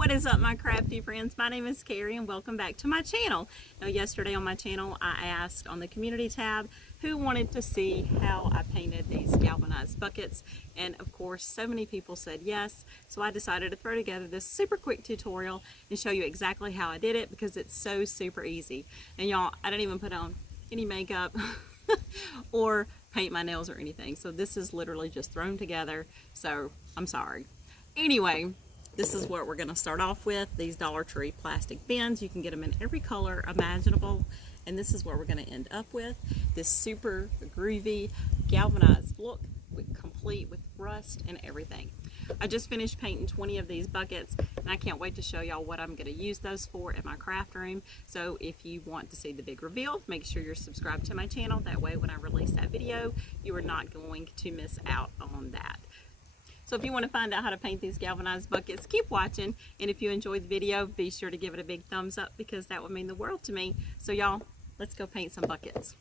What is up, my crafty friends? My name is Carrie and welcome back to my channel. Now, yesterday on my channel I asked on the community tab who wanted to see how I painted these galvanized buckets, and of course so many people said yes, so I decided to throw together this super quick tutorial and show you exactly how I did it because it's so super easy. And y'all, I didn't even put on any makeup or paint my nails or anything, so this is literally just thrown together, so I'm sorry. Anyway, this is what we're going to start off with. These Dollar Tree plastic bins, you can get them in every color imaginable, and this is what we're going to end up with. This super groovy galvanized look, complete with rust and everything. I just finished painting 20 of these buckets, and I can't wait to show y'all what I'm going to use those for in my craft room. So if you want to see the big reveal, make sure you're subscribed to my channel. That way when I release that video, you are not going to miss out on that. So if you want to find out how to paint these galvanized buckets, keep watching. And if you enjoyed the video, be sure to give it a big thumbs up because that would mean the world to me. So y'all, let's go paint some buckets.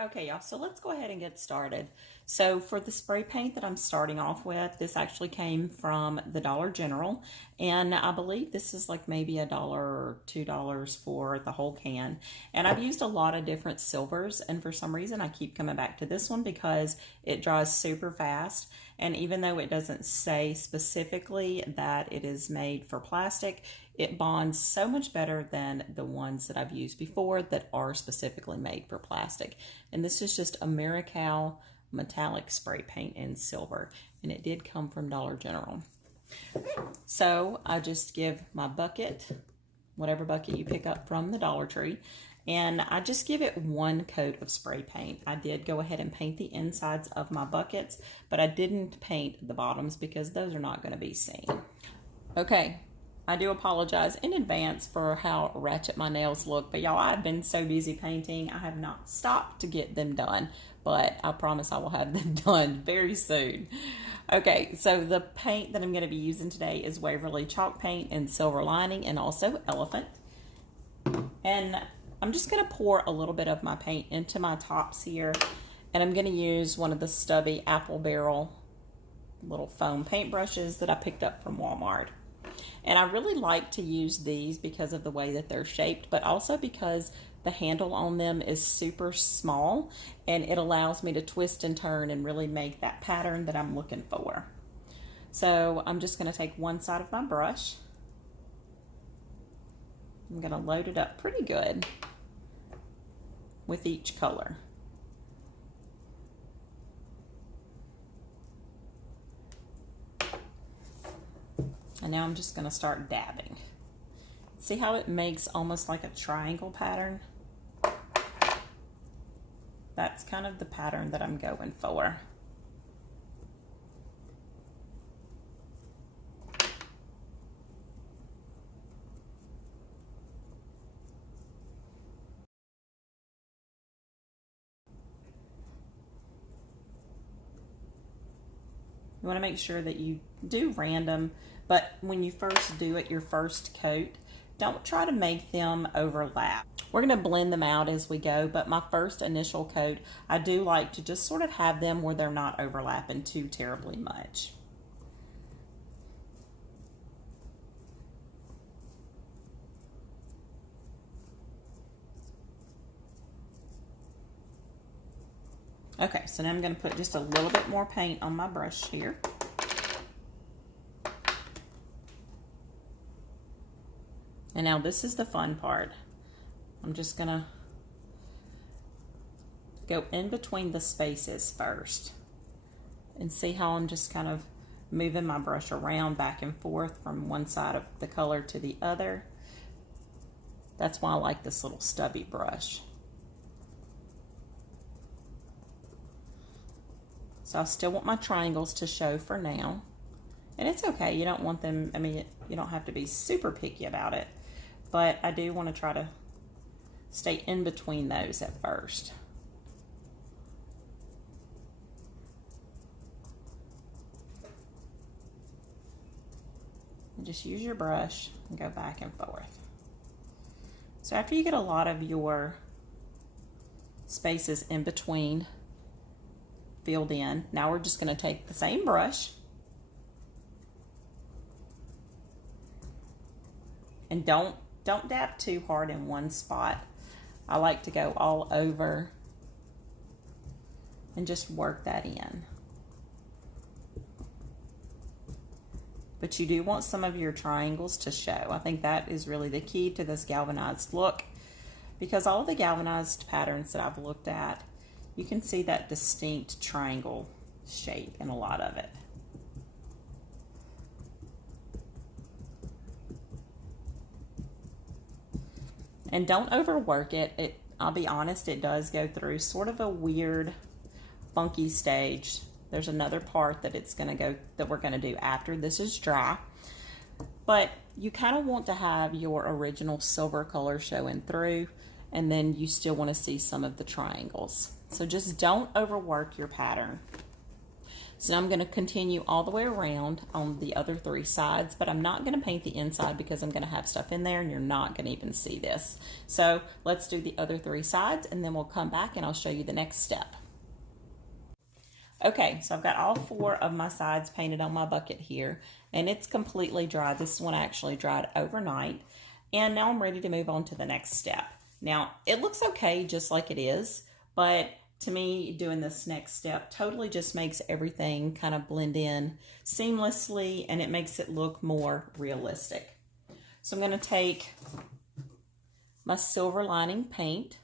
Okay, y'all, so let's go ahead and get started. So for the spray paint that I'm starting off with, this actually came from the Dollar General, and I believe this is like maybe $1 or $2 for the whole can. And I've used a lot of different silvers, and for some reason I keep coming back to this one because it dries super fast. And even though it doesn't say specifically that it is made for plastic, it bonds so much better than the ones that I've used before that are specifically made for plastic. And this is just a Miracal metallic spray paint in silver, and it did come from Dollar General. So I just give my bucket, whatever bucket you pick up from the Dollar Tree, and I just give it one coat of spray paint. I did go ahead and paint the insides of my buckets, but I didn't paint the bottoms because those are not going to be seen. Okay, I do apologize in advance for how ratchet my nails look, but y'all, I've been so busy painting, I have not stopped to get them done, but I promise I will have them done very soon. Okay, so the paint that I'm going to be using today is Waverly chalk paint in silver lining and also elephant. And I'm just going to pour a little bit of my paint into my tops here, and I'm going to use one of the Stubby apple barrel little foam paint brushes that I picked up from Walmart. And I really like to use these because of the way that they're shaped, but also because the handle on them is super small and it allows me to twist and turn and really make that pattern that I'm looking for. So I'm just going to take one side of my brush. I'm going to load it up pretty good with each color. And now I'm just going to start dabbing. See how it makes almost like a triangle pattern? That's kind of the pattern that I'm going for. You want to make sure that you do random, but when you first do it, your first coat, don't try to make them overlap. We're going to blend them out as we go, but my first initial coat, I do like to just sort of have them where they're not overlapping too terribly much. Okay, so now I'm going to put just a little bit more paint on my brush here. And now this is the fun part. I'm just going to go in between the spaces first. And see how I'm just kind of moving my brush around back and forth from one side of the color to the other. That's why I like this little stubby brush. So I still want my triangles to show for now. And it's okay, you don't want them, I mean, you don't have to be super picky about it. But I do want to try to stay in between those at first. And just use your brush and go back and forth. So after you get a lot of your spaces in between filled in, now we're just going to take the same brush And don't dab too hard in one spot. I like to go all over and just work that in. But you do want some of your triangles to show. I think that is really the key to this galvanized look, because all of the galvanized patterns that I've looked at, you can see that distinct triangle shape in a lot of it. And don't overwork it. I'll be honest, it does go through sort of a weird, funky stage. There's another part that we're gonna do after this is dry. But you kind of want to have your original silver color showing through, and then you still want to see some of the triangles. So just don't overwork your pattern. So now I'm going to continue all the way around on the other 3 sides, but I'm not going to paint the inside because I'm going to have stuff in there and you're not going to even see this. So let's do the other 3 sides and then we'll come back and I'll show you the next step. Okay, so I've got all 4 of my sides painted on my bucket here, and it's completely dry. This one actually dried overnight, and now I'm ready to move on to the next step. Now, it looks okay just like it is, but to me, doing this next step totally just makes everything kind of blend in seamlessly, and it makes it look more realistic. So I'm going to take my silver lining paint,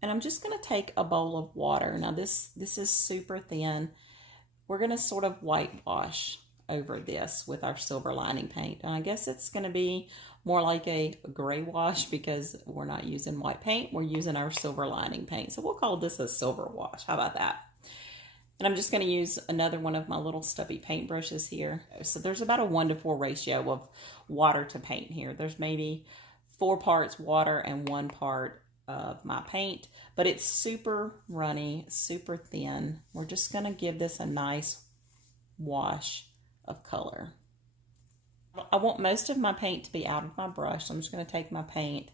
and I'm just going to take a bowl of water. Now this is super thin. We're going to sort of whitewash over this with our silver lining paint. And I guess it's going to be more like a gray wash because we're not using white paint. We're using our silver lining paint. So we'll call this a silver wash. How about that? And I'm just going to use another one of my little stubby paint brushes here. So there's about a 1-to-4 ratio of water to paint here. There's maybe 4 parts water and 1 part of my paint, but it's super runny, super thin. We're just going to give this a nice wash of color. I want most of my paint to be out of my brush, so I'm just going to take my paint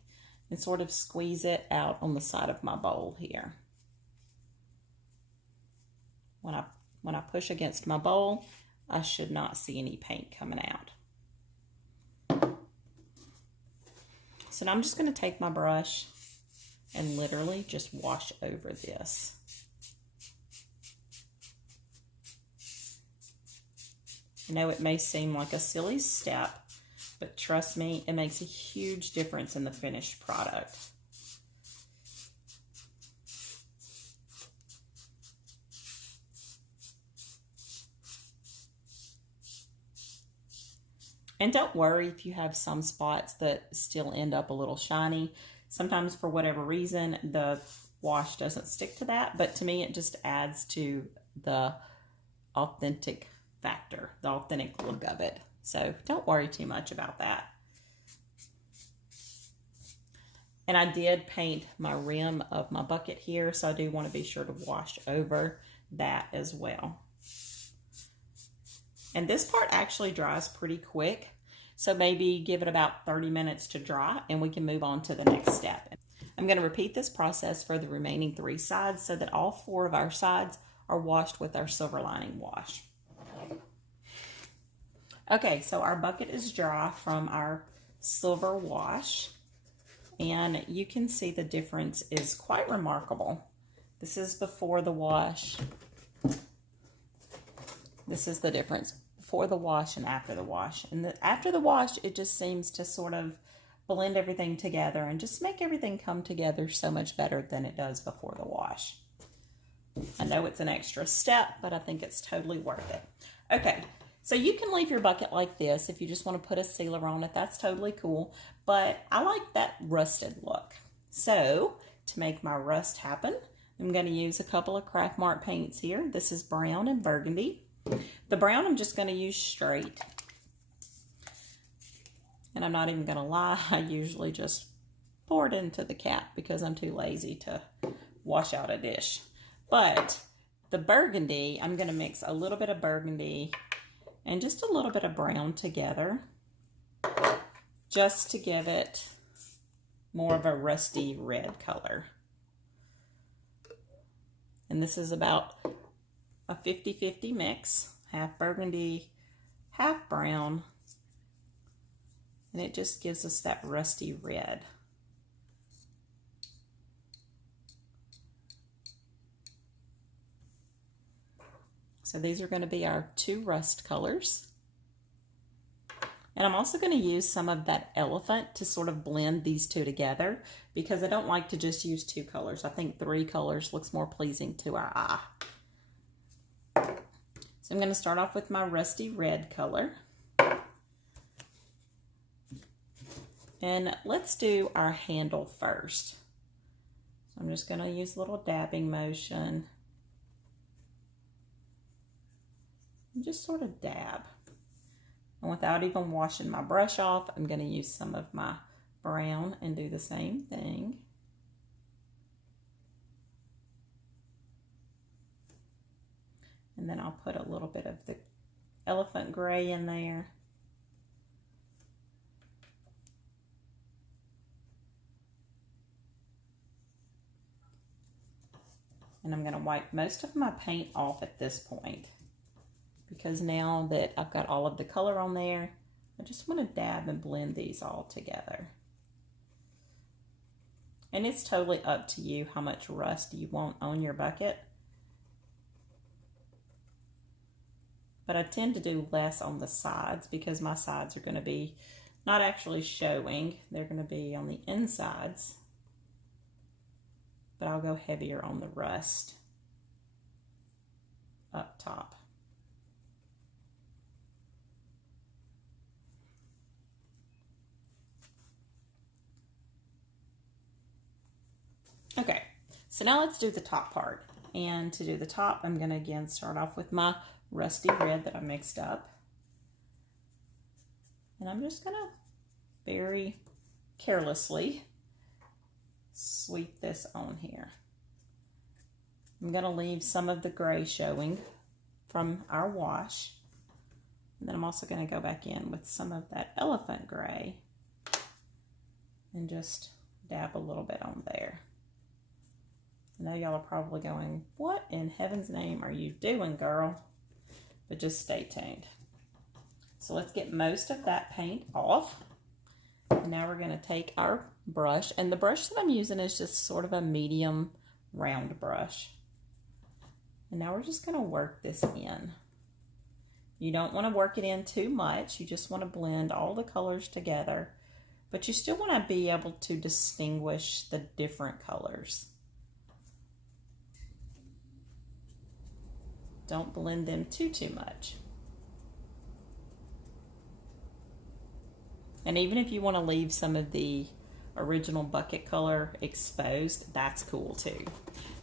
and sort of squeeze it out on the side of my bowl here. When I push against my bowl, I should not see any paint coming out. So now I'm just going to take my brush and literally just wash over this. I know it may seem like a silly step, but trust me, it makes a huge difference in the finished product. And don't worry if you have some spots that still end up a little shiny. Sometimes for whatever reason, the wash doesn't stick to that, but to me it just adds to the authentic factor, the authentic look of it. So don't worry too much about that. And I did paint my rim of my bucket here, so I do want to be sure to wash over that as well. And this part actually dries pretty quick, so maybe give it about 30 minutes to dry and we can move on to the next step. I'm going to repeat this process for the remaining 3 sides so that all 4 of our sides are washed with our silver lining wash. Okay, so our bucket is dry from our silver wash, and you can see the difference is quite remarkable. This is before the wash. This is the difference before the wash and after the wash. And after the wash, it just seems to sort of blend everything together and just make everything come together so much better than it does before the wash. I know it's an extra step, but I think it's totally worth it. Okay, so you can leave your bucket like this if you just want to put a sealer on it. That's totally cool, but I like that rusted look. So to make my rust happen, I'm going to use a couple of CraftMart paints here. This is brown and burgundy. The brown I'm just going to use straight. And I'm not even going to lie, I usually just pour it into the cap because I'm too lazy to wash out a dish. But the burgundy, I'm going to mix a little bit of burgundy and just a little bit of brown together just to give it more of a rusty red color. And this is about a 50-50 mix, half burgundy, half brown. and it just gives us that rusty red. So these are going to be our 2 rust colors. And I'm also going to use some of that elephant to sort of blend these 2 together, because I don't like to just use 2 colors. I think 3 colors looks more pleasing to our eye. So I'm going to start off with my rusty red color. And let's do our handle first. So I'm just going to use a little dabbing motion. And just sort of dab. And without even washing my brush off, I'm going to use some of my brown and do the same thing. And then I'll put a little bit of the elephant gray in there. And I'm going to wipe most of my paint off at this point, because now that I've got all of the color on there, I just want to dab and blend these all together. And it's totally up to you how much rust you want on your bucket. But I tend to do less on the sides, because my sides are going to be not actually showing. They're going to be on the insides. But I'll go heavier on the rust up top. Okay, so now let's do the top part. And to do the top, I'm going to again start off with my rusty red that I mixed up. And I'm just going to very carelessly sweep this on here. I'm going to leave some of the gray showing from our wash. And then I'm also going to go back in with some of that elephant gray and just dab a little bit on there. I know y'all are probably going, what in heaven's name are you doing, girl? But just stay tuned. So let's get most of that paint off. And now we're going to take our brush, and the brush that I'm using is just sort of a medium round brush. And now we're just going to work this in. You don't want to work it in too much. You just want to blend all the colors together, but you still want to be able to distinguish the different colors. Don't blend them too much. And even if you want to leave some of the original bucket color exposed, that's cool too.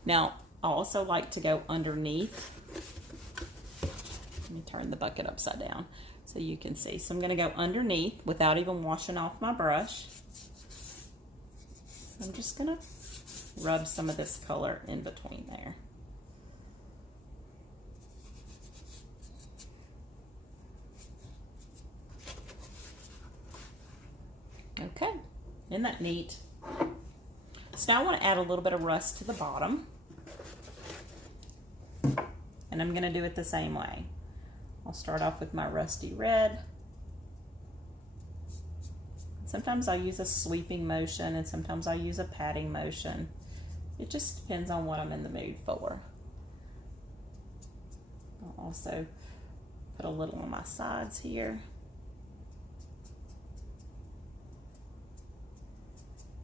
Now, I also like to go underneath. Let me turn the bucket upside down so you can see. So I'm going to go underneath without even washing off my brush. I'm just going to rub some of this color in between there. Okay, isn't that neat? So now I want to add a little bit of rust to the bottom. And I'm going to do it the same way. I'll start off with my rusty red. Sometimes I use a sweeping motion and sometimes I use a patting motion. It just depends on what I'm in the mood for. I'll also put a little on my sides here.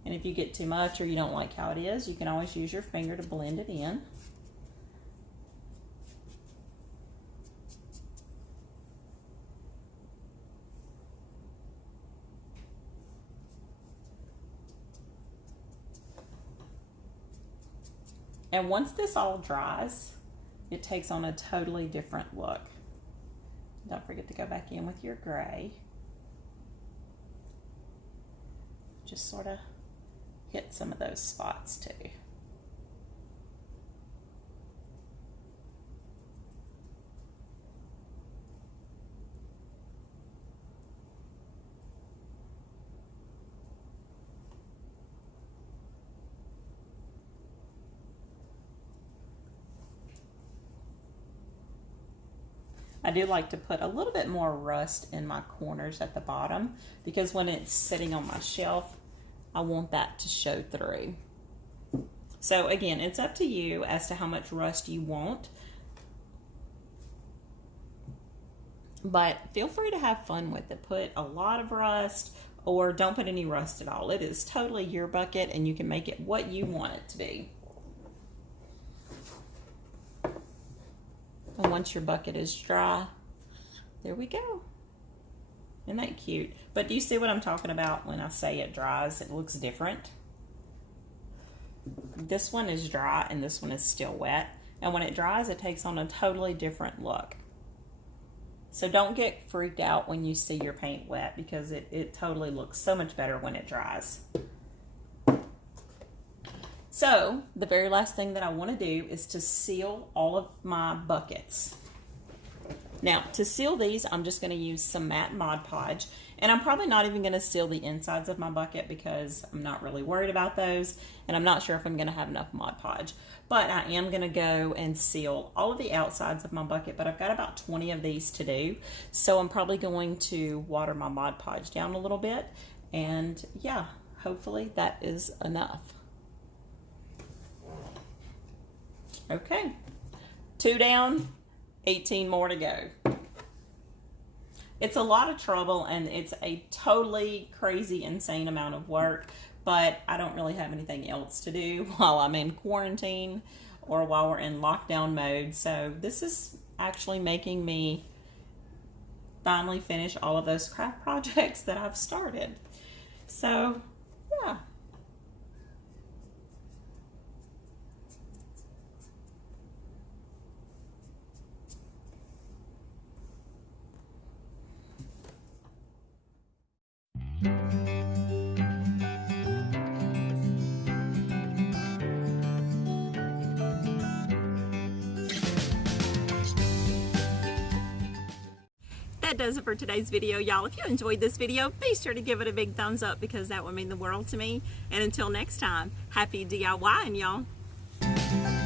And if you get too much or you don't like how it is, you can always use your finger to blend it in. And once this all dries, it takes on a totally different look. Don't forget to go back in with your gray. Just sort of hit some of those spots too. I do like to put a little bit more rust in my corners at the bottom because when it's sitting on my shelf, I want that to show through. So again, it's up to you as to how much rust you want, but feel free to have fun with it. Put a lot of rust or don't put any rust at all. It is totally your bucket and you can make it what you want it to be. And once your bucket is dry, there we go. Isn't that cute? But do you see what I'm talking about when I say it dries? It looks different. This one is dry and this one is still wet. And when it dries, it takes on a totally different look. So don't get freaked out when you see your paint wet because it totally looks so much better when it dries. So the very last thing that I want to do is to seal all of my buckets. Now to seal these, I'm just going to use some matte Mod Podge, and I'm probably not even going to seal the insides of my bucket because I'm not really worried about those, and I'm not sure if I'm going to have enough Mod Podge. But I am going to go and seal all of the outsides of my bucket, but I've got about 20 of these to do, so I'm probably going to water my Mod Podge down a little bit, and yeah, hopefully that is enough. Okay, 2 down, 18 more to go. It's a lot of trouble and it's a totally crazy, insane amount of work, but I don't really have anything else to do while I'm in quarantine or while we're in lockdown mode. So this is actually making me finally finish all of those craft projects that I've started. So yeah. That does it for today's video, y'all. If you enjoyed this video, be sure to give it a big thumbs up because that would mean the world to me. And until next time, happy DIYing, y'all.